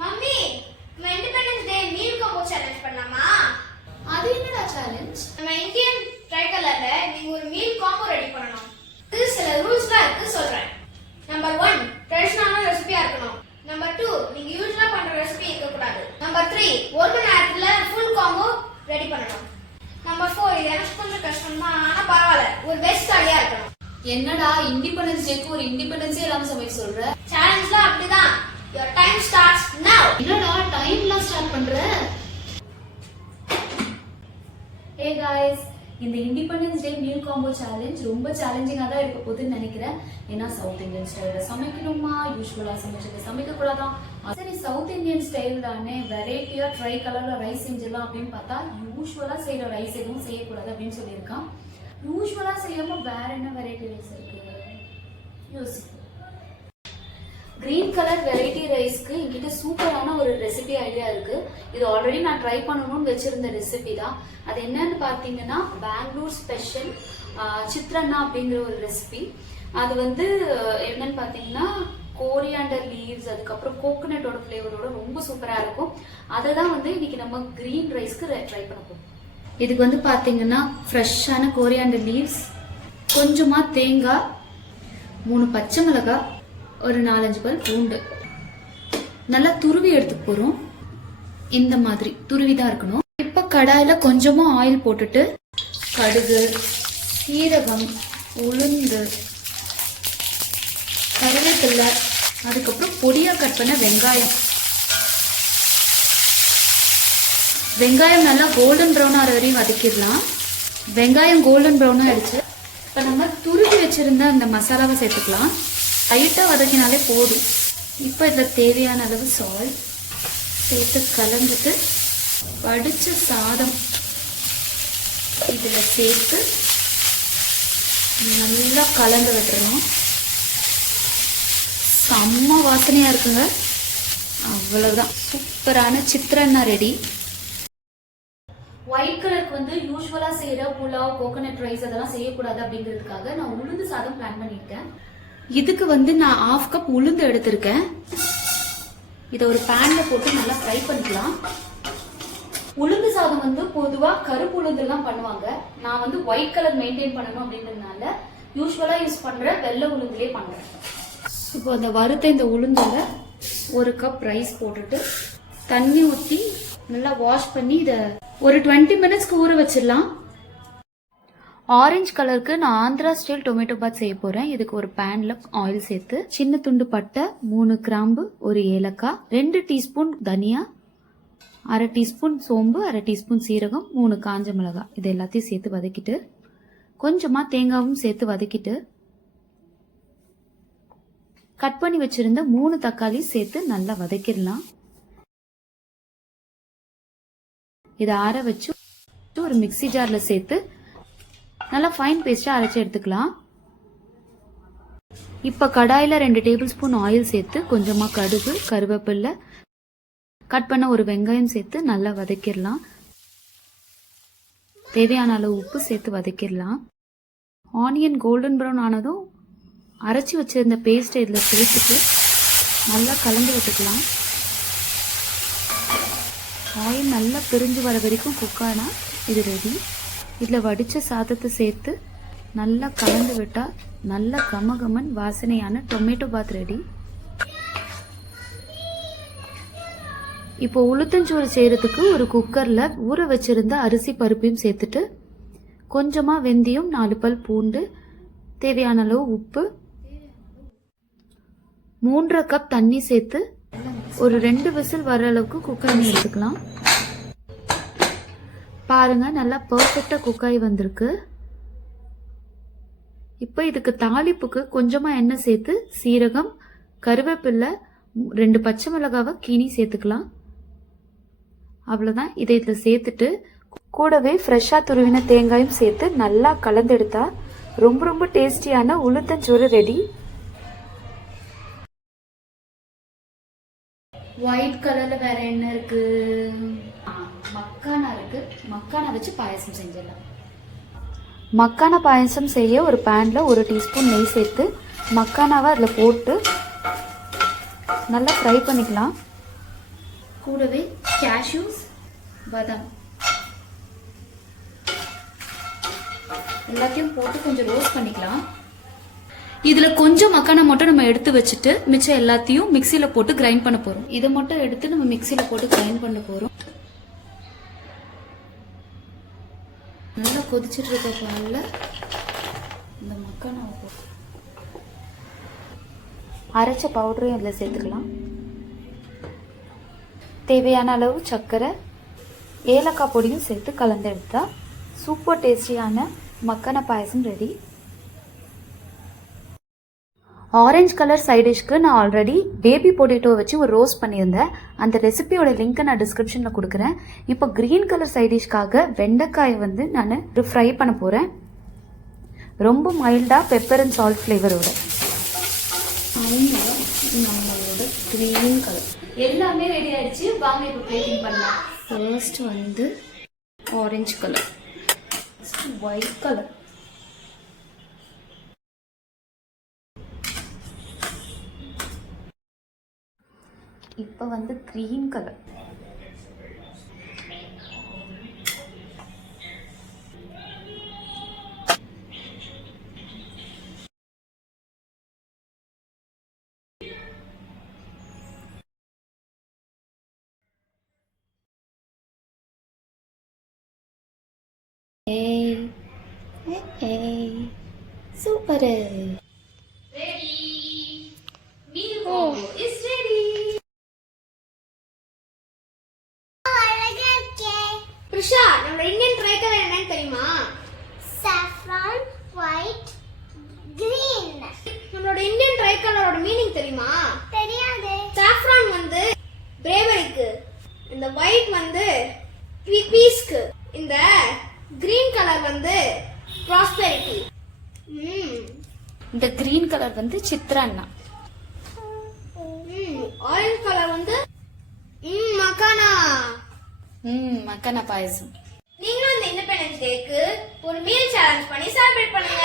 Mummy, நம்ம independence day meal combo challenge பண்ணலாமா? அது என்னடா சேலஞ்ச்? நம்ம இந்தியன் ட்ரைகலர்ல நீங்க ஒரு மீல் காம்போ ரெடி பண்ணணும். இது சில ரூல்ஸ்லாம் இருக்கு சொல்றேன். நம்பர் 1 ட்ரெடிஷனலான ரெசிபியா இருக்கணும். நம்பர் 2 நீங்க யூசுவலா பண்ற ரெசிபி இருக்க கூடாது. நம்பர் 3 1 மணி நேரத்துல ஃபுல் காம்போ ரெடி பண்ணணும். நம்பர் 4 இது எனக்கு கொஞ்சம் கஷ்டம் தான், ஆனா பரவாயில்ல, ஒரு பெஸ்ட் ஐடியா இருக்கணும். என்னடா இண்டிபெண்டன்ஸ் டேக்கு ஒரு இண்டிபெண்டன்ஸே இல்லாம சமைக்க சொல்ற? சேலஞ்ச்லாம் அப்படிதான். Your time starts now. என்னடா டைம்லாம் ஸ்டார்ட் பண்ற? ஹே गाइस, இந்த independence day meal combo challenge ரொம்ப சேலஞ்சிங்கா தான் இருக்க போகுதுன்னு நினைக்கிறேன். ஏன்னா சவுத் இந்தியன் ஸ்டைல்ல சமைக்கணுமா, யூசுவலா சமைச்சது சமைக்க கூடாதான். சரி, சவுத் இந்தியன் ஸ்டைல் தானே, வெரைட்டியா ட்ரை கலர்ல ரைஸ் செஞ்சிடலாம் அப்படின்னு பார்த்தா யூசுவலா செய்யற ரைஸ் எதுவும் செய்யக்கூடாது அப்படின்னு சொல்லியிருக்கான். யூசுவலா செய்யாம வேற என்ன வெரைட்டி ரைஸ் இருக்கு யோசிப்போம். கிரீன் கலர் வெரைட்டி ரைஸ்க்கு என்கிட்ட சூப்பரான ஒரு ரெசிபி ஐடியா இருக்கு. இது ஆல்ரெடி நான் ட்ரை பண்ணணும்னு வச்சிருந்த ரெசிபி தான். அது என்னன்னு பாத்தீங்கன்னா பெங்களூர் ஸ்பெஷல் சித்ரண்ணா அப்படிங்கிற ஒரு ரெசிபி. அது வந்து என்னன்னு பாத்தீங்கன்னா கோரியாண்டர் லீவ்ஸ், அதுக்கப்புறம் கோகோனட்டோட ஃபிளேவரோட ரொம்ப சூப்பரா இருக்கும். அதை தான் வந்து இன்னைக்கு நம்ம கிரீன் ரைஸ்க்கு ட்ரை பண்ண போறோம். இதுக்கு வந்து பாத்தீங்கன்னா ஃப்ரெஷ்ஷான கோரியாண்டர் லீவ்ஸ், கொஞ்சமா தேங்காய், 3 பச்சை மிளகாய், ஒரு 4-5 பல் பூண்டு நல்லா துருவி எடுத்துக்க போறோம். இந்த மாதிரி துருவிதான் இருக்கணும். இப்ப கடாயில கொஞ்சமா ஆயில் போட்டுட்டு கடுகு, சீரகம், உளுந்து, கருவேப்பிலை, அதுக்கப்புறம் பொடியா கட் பண்ண வெங்காயம் நல்லா கோல்டன் ப்ரௌன் ஆகிற வரையும் வதக்கிடலாம். வெங்காயம் கோல்டன் ப்ரௌன் ஆயிடுச்சு. இப்ப நம்ம துருவி வச்சிருந்த அந்த மசாலாவை சேர்த்துக்கலாம். லைட்டா வதக்கினாலே போதும். இப்போ இதில் தேவையான அளவு சால்ட் சேர்த்து கலந்துட்டு வடிச்ச சாதம் இதில் சேர்த்து நல்லா கலந்து விட்டுறணும். செம்ம வாசனையா இருக்குங்க. அவ்வளவுதான், சூப்பரான சித்ரண்ணா ரெடி. ஒயிட் கலருக்கு வந்து யூஸ்வலா செய்யற புலாவ், கோகோனட் ரைஸ் அதெல்லாம் செய்யக்கூடாது அப்படிங்கிறதுக்காக நான் உளுந்து சாதம் பிளான் பண்ணியிருக்கேன். இதுக்கு வந்து நான் 1/2 கப் உளுந்து எடுத்திருக்கேன். இதை ஒரு பேன்ல போட்டு நல்லா ஃப்ரை பண்ணிக்கலாம். உளுந்து சாதம் வந்து பொதுவா கருப்பு உளுந்து எல்லாம் பண்ணுவாங்க. நான் வந்து ஒயிட் கலர் மெயின்டைன் பண்ணணும் அப்படின்றதுனால யூஸ்வலா யூஸ் பண்ற வெள்ளை உளுந்துலயே பண்றேன். இப்போ அந்த வறுத்த இந்த உளுந்துல 1 கப் ரைஸ் போட்டுட்டு தண்ணி ஊற்றி நல்லா வாஷ் பண்ணி இதை ஒரு 20 மினிட்ஸ்க்கு ஊற வச்சிடலாம். ஆரஞ்சு கலருக்கு நான் ஆந்திரா ஸ்டைல் டொமேட்டோ பாத் செய்ய போறேன். இதுக்கு ஒரு பேன்ல ஆயில் சேர்த்து சின்ன துண்டு பட்டை, 3 கிராம்பு, 1 ஏலக்காய், 2 டீஸ்பூன் தனியா, 1/2 டீஸ்பூன் சோம்பு, 1/2 டீஸ்பூன் சீரகம், 3 காஞ்ச மிளகாய், இது எல்லாத்தையும் சேர்த்து வதக்கிட்டு கொஞ்சமா தேங்காவும் சேர்த்து வதக்கிட்டு கட் பண்ணி வச்சிருந்த 3 தக்காளி சேர்த்து நல்லா வதக்கிடலாம். இதை ஆற வச்சு ஒரு மிக்சி ஜார்ல சேர்த்து நல்லா ஃபைன் பேஸ்டா அரைச்சு எடுத்துக்கலாம். இப்ப கடாயில 2 டேபிள் ஸ்பூன் ஆயில் சேர்த்து கொஞ்சமா கடுகு, கருவேப்பிலை, கட் பண்ண ஒரு வெங்காயம் சேர்த்து நல்லா வதக்கிடலாம். தேவையான அளவு உப்பு சேர்த்து வதக்கிடலாம். ஆனியன் கோல்டன் ப்ரௌன் ஆனதும் அரைச்சி வச்சிருந்த பேஸ்ட் இதுல சேர்த்துட்டு நல்லா கலந்து விட்டுக்கலாம். ஆயில் நல்லா பிரிஞ்சு வர வரைக்கும் குக் ஆனா இது ரெடி. இதில் வடித்த சாதத்தை சேர்த்து நல்லா கலந்து விட்டால் நல்ல கமகமன் வாசனையான டொமேட்டோ பாத் ரெடி. இப்போ உளுத்தஞ்சோறு செய்கிறதுக்கு ஒரு குக்கரில் ஊற வச்சிருந்த அரிசி பருப்பையும் சேர்த்துட்டு கொஞ்சமாக வெந்தயம், 4 பல் பூண்டு, தேவையான அளவு உப்பு, 3/2 கப் தண்ணி சேர்த்து ஒரு 2 விசில் வர அளவுக்கு குக் பண்ணி எடுத்துக்கலாம். பாருங்க, நல்லா பெர்ஃபெக்டா குக் ஆகி வந்திருக்கு. இப்போ இதுக்கு தாளிப்புக்கு கொஞ்சமா எண்ணெய் சேர்த்து சீரகம், கருவேப்பிலை, 2 பச்சை மிளகாவை கீனி சேர்த்துக்கலாம். அவ்வளவுதான். இதை இதில் சேர்த்துட்டு கூடவே ஃப்ரெஷ்ஷா துருவின தேங்காயும் சேர்த்து நல்லா கலந்தெடுத்தா ரொம்ப ரொம்ப டேஸ்டியான உளுத்தஞ்சோறு ரெடி. ஒயிட் கலர்ல வேற என்ன இருக்கு? மக்கானா இருக்கு. மக்கானா வச்சு பாயசம் செஞ்சிடலாம். மக்கானா பாயசம் செய்ய ஒரு பேன்ல 1 டீஸ்பூன் நெய் சேர்த்து மக்கானாவை அதில் போட்டு நல்லா ஃப்ரை பண்ணிக்கலாம். கூடவே கேஷ்யூஸ், பாதாம் எல்லாத்தையும் போட்டு கொஞ்சம் ரோஸ்ட் பண்ணிக்கலாம். இதுல கொஞ்சம் மக்கானா மட்டும் நம்ம எடுத்து வச்சுட்டு மிச்சம் எல்லாத்தையும் மிக்சியில போட்டு கிரைண்ட் பண்ண போறோம். இதை மட்டும் எடுத்து நம்ம மிக்சியில போட்டு கிரைண்ட் பண்ண போறோம். நல்லா கொதிச்சிட்டு இருக்க பால்ல இந்த மக்கானாவை போட்டு அரைச்ச பவுடரையும் இதில் சேர்த்துக்கலாம். தேவையான அளவு சர்க்கரை, ஏலக்காய் பொடியும் சேர்த்து கலந்து எடுத்தா சூப்பர் டேஸ்டியான மக்கானா பாயசம் ரெடி. ஆரஞ்சு கலர் சைட் டிஷ்க்கு நான் ஆல்ரெடி பேபி பொட்டேட்டோ வச்சு ஒரு ரோஸ்ட் பண்ணியிருந்தேன். அந்த ரெசிபியோட லிங்க்கை நான் டிஸ்கிரிப்ஷனில் கொடுக்குறேன். இப்போ க்ரீன் கலர் சைட் டிஷ்க்காக வெண்டைக்காயை வந்து நான் ஃப்ரை பண்ண போகிறேன். ரொம்ப மைல்டாக பெப்பர் அண்ட் சால்ட் ஃப்ளேவரோட. நம்மளோட க்ரீன் கலர் எல்லாமே ரெடி ஆயிடுச்சு. வாங்க இப்போ பிளேட்டிங் பண்ணலாம். ஃபர்ஸ்ட் வந்து ஆரஞ்சு கலர், ஒயிட் கலர், இப்போ வந்து green colour, super. Ready. Meal combo is ready. Prisha, நம்ம இந்தியன் ட்ரை கலர் என்னன்னு தெரியுமா? Saffron, white, green. நம்மளோட இந்தியன் ட்ரை கலரோட மீனிங் தெரியுமா? தெரியாது. சாஃப்ரான் வந்து பிரேவரிக்கு, இந்த ஒயிட் வந்து பீஸ்க்கு, இந்த கிரீன் கலர் வந்து ப்ராஸ்பெரிட்டி. இந்த க்ரீன் கலர் வந்து சித்ரான்னா. ஆரஞ்சு கலர் வந்து மக்கானா. மக்கானா பாயசம். நீங்களும் இந்த இண்டிபெண்டன்ஸ் டேக்கு ஒரு மீல் சேலஞ்ச் பண்ணி செலிப்ரேட் பண்ணுங்க.